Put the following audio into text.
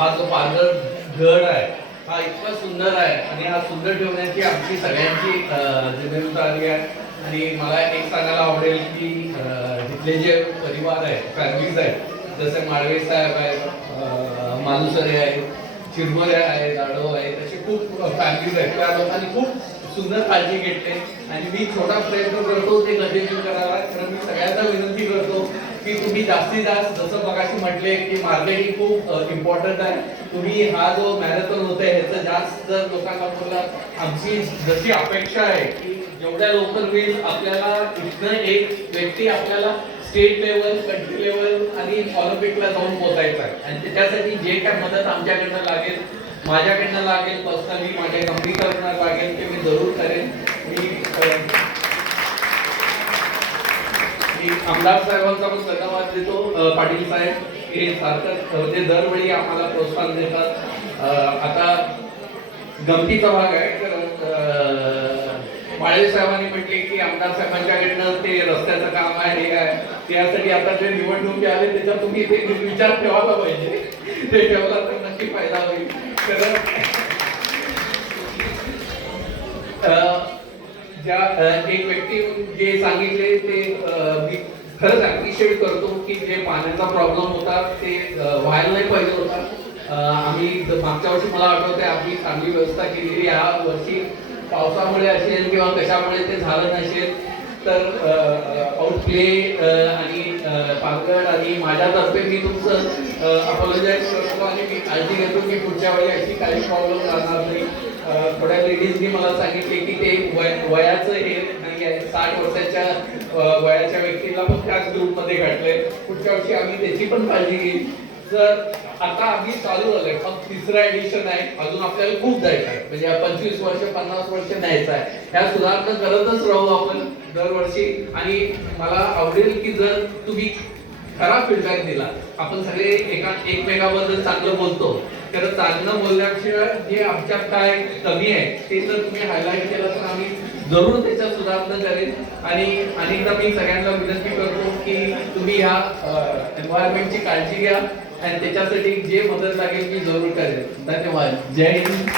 हा जो पांढर गड आहे हा इतका सुंदर आहे आणि हा सुंदर ठेवण्याची आमची सगळ्यांची जिम्मेदारी आहे. आणि मला एक सांगायला आवडेल की तिथले जे परिवार आहे फॅमिलीज आहेत जसे माळवे साहेब आहेत अं, मालुसरे आहेत आहे आहेत आहे आहेत असे खूप फॅमिलीज आहेत. त्या लोकांनी खूप सुंदर काळजी घेतली आणि मी छोटा प्रयत्न करतो ते कंटिन्यू करा कारण मी सगळ्यांना विनंती करतो की तुम्ही जास्तीत जास्त जसं मगाशी म्हटले की मार्केटिंग खूप इम्पॉर्टंट आहे. तुम्ही हा जो मॅरेथॉन होत आहे ह्याचं जास्त जर लोकांना बोलला आमची जशी अपेक्षा आहे की जेवढ्या लवकर होईल आपल्याला इथनं एक व्यक्ती आपल्याला स्टेट लेवल कंट्री लेवल आणि ऑलिम्पिकला जाऊन पोहोचायचं आहे. आणि त्याच्यासाठी जे काय मदत आमच्याकडनं लागेल माझ्याकडनं लागेल पर्सनली माझ्या कंपनीकडनं लागेल ते मी जरूर करेन मी अं, आमदार साहेबांचा पण धन्यवाद देतो. पाटील साहेब हे सारखं ते दरवेळी आम्हाला प्रोत्साहन देतात. आता गमतीचा भाग आहे तर माळे साहेबांनी म्हटले की आमदार साहेबांच्याकडनं ते रस्त्याचं काम आहे हे आहे. त्यासाठी आता जे निवडणुकी आले त्याच्यात तुम्ही ते विचार ठेवायला पाहिजे. ते ठेवला तर नक्की फायदा होईल. तर ज्या एक व्यक्ती जे सांगितले ते मी खरंच ऍप्रिशिएट करतो की जे पाण्याचा प्रॉब्लेम होता ते व्हायला नाही पाहिजे होता. आम्ही मागच्या वर्षी मला आठवते आम्ही चांगली व्यवस्था केलेली. या वर्षी पावसामुळे असेल किंवा कशामुळे ते झालं नसेल तर आउटप्ले आणि पालघर आणि माझ्यातर्फे मी तुमचं अपोलोजाईज करतो आणि मी काळजी घेतो की पुढच्या वेळी अशी काही प्रॉब्लेम राहणार नाही. थोड्या लेडीजनी मला सांगितले की वयाचं हे नाही आहे साठ वर्षाच्या वयाच्या व्यक्तीला पण त्याच ग्रुपमध्ये घातलंय. पुढच्या वर्षी आम्ही त्याची पण काळजी घेईल. तर आता आम्ही चालू झालंय फक्त तिसरं एडिशन आहे अजून आपल्याला खूप जायचं आहे. म्हणजे पंचवीस वर्ष पन्नास वर्ष न्यायचं आहे. ह्या सुधारणा करतच राहू आपण दरवर्षी. आणि मला आवडेल की जर तुम्ही खरा फीडबॅक दिला आपण सगळे एका एकमेकाबद्दल चांगलं बोलतो तर चांगलं बोलल्याशिवाय जे आमच्यात काय कमी आहे ते जर तुम्ही हायलाईट केलं तर आम्ही जरूर त्याच्यात सुधारणा करेन. आणि अनेकदा मी सगळ्यांना विनंती करतो की तुम्ही ह्या एन्व्हायरमेंटची काळजी घ्या. आणि त्याच्यासाठी जे मदत लागेल मी जरूर करेन. धन्यवाद. जय हिंद.